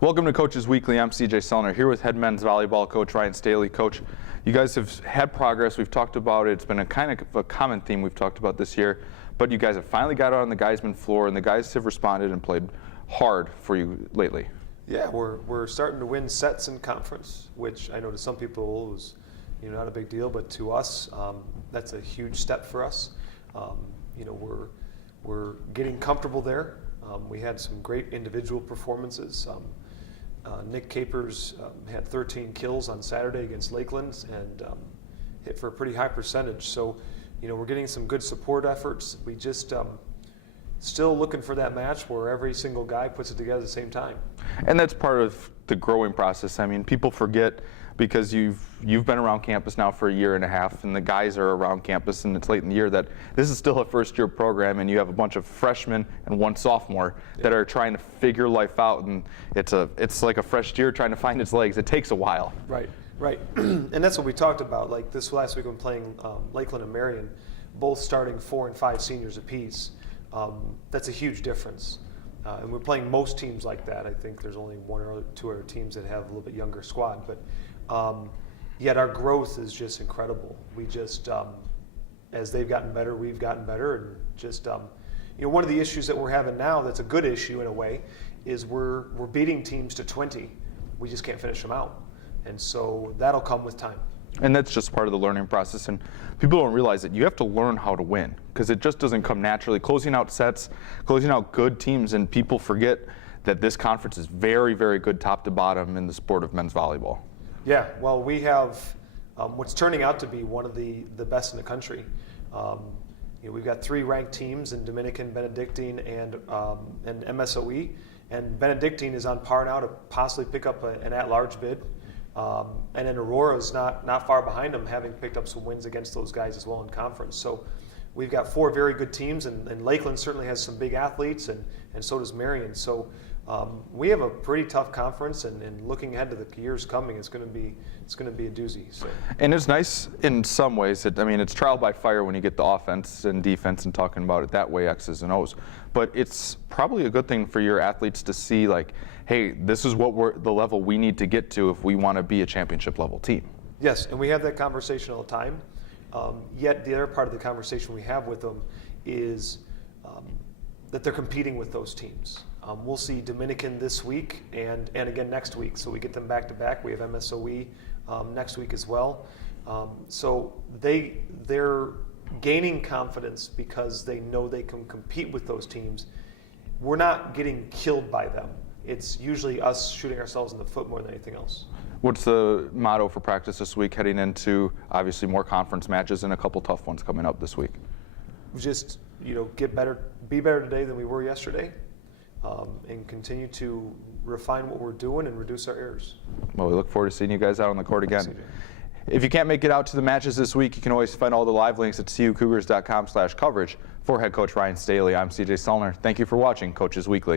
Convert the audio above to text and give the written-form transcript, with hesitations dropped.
Welcome to Coaches Weekly. I'm CJ Sellner here with head men's volleyball coach Ryan Staley. Coach, you guys have had progress. We've talked about it. It's been a kind of a common theme we've talked about this year. But you guys have finally got out on the Geisman floor, and the guys have responded and played hard for you lately. Yeah, we're starting to win sets in conference, which I know to some people was not a big deal, but to us that's a huge step for us. We're getting comfortable there. We had some great individual performances. Nick Capers had 13 kills on Saturday against Lakeland and hit for a pretty high percentage. So, we're getting some good support efforts. We just still looking for that match where every single guy puts it together at the same time. And that's part of the growing process. I mean, people forget because you've been around campus now for a year and a half, and the guys are around campus, and it's late in the year, that this is still a first-year program, and you have a bunch of freshmen and one sophomore that are trying to figure life out, and it's like a fresh year trying to find its legs. It takes a while. Right. And that's what we talked about. Like this last week when playing Lakeland and Marion, both starting 4 and 5 seniors apiece. That's a huge difference. And we're playing most teams like that. I think there's only 1 or 2 other teams that have a little bit younger squad. But yet our growth is just incredible. We just, as they've gotten better, we've gotten better. And just, one of the issues that we're having now that's a good issue in a way is we're beating teams to 20. We just can't finish them out. And so that'll come with time. And that's just part of the learning process, and people don't realize that you have to learn how to win because it just doesn't come naturally. Closing out sets, closing out good teams, and people forget that this conference is very, very good top to bottom in the sport of men's volleyball. Yeah, well, we have what's turning out to be one of the best in the country. We've got 3 ranked teams in Dominican, Benedictine, and MSOE, and Benedictine is on par now to possibly pick up an at-large bid. And then Aurora's not far behind them, having picked up some wins against those guys as well in conference. So we've got 4 very good teams, and Lakeland certainly has some big athletes, and so does Marion. So we have a pretty tough conference, and looking ahead to the years coming, it's going to be a doozy. So. And it's nice in some ways. It's trial by fire when you get the offense and defense and talking about it that way, X's and O's. But it's probably a good thing for your athletes to see, like, hey, this is the level we need to get to if we want to be a championship level team. Yes, and we have that conversation all the time. Yet the other part of the conversation we have with them is that they're competing with those teams. We'll see Dominican this week and again next week. So we get them back to back. We have MSOE next week as well. So they're gaining confidence because they know they can compete with those teams. We're not getting killed by them. It's usually us shooting ourselves in the foot more than anything else. What's the motto for practice this week, heading into obviously more conference matches and a couple tough ones coming up this week? Just get better, be better today than we were yesterday, and continue to refine what we're doing and reduce our errors. Well, we look forward to seeing you guys out on the court again. If you can't make it out to the matches this week, you can always find all the live links at cucougars.com/coverage. For head coach Ryan Staley, I'm CJ Sellner. Thank you for watching Coaches Weekly.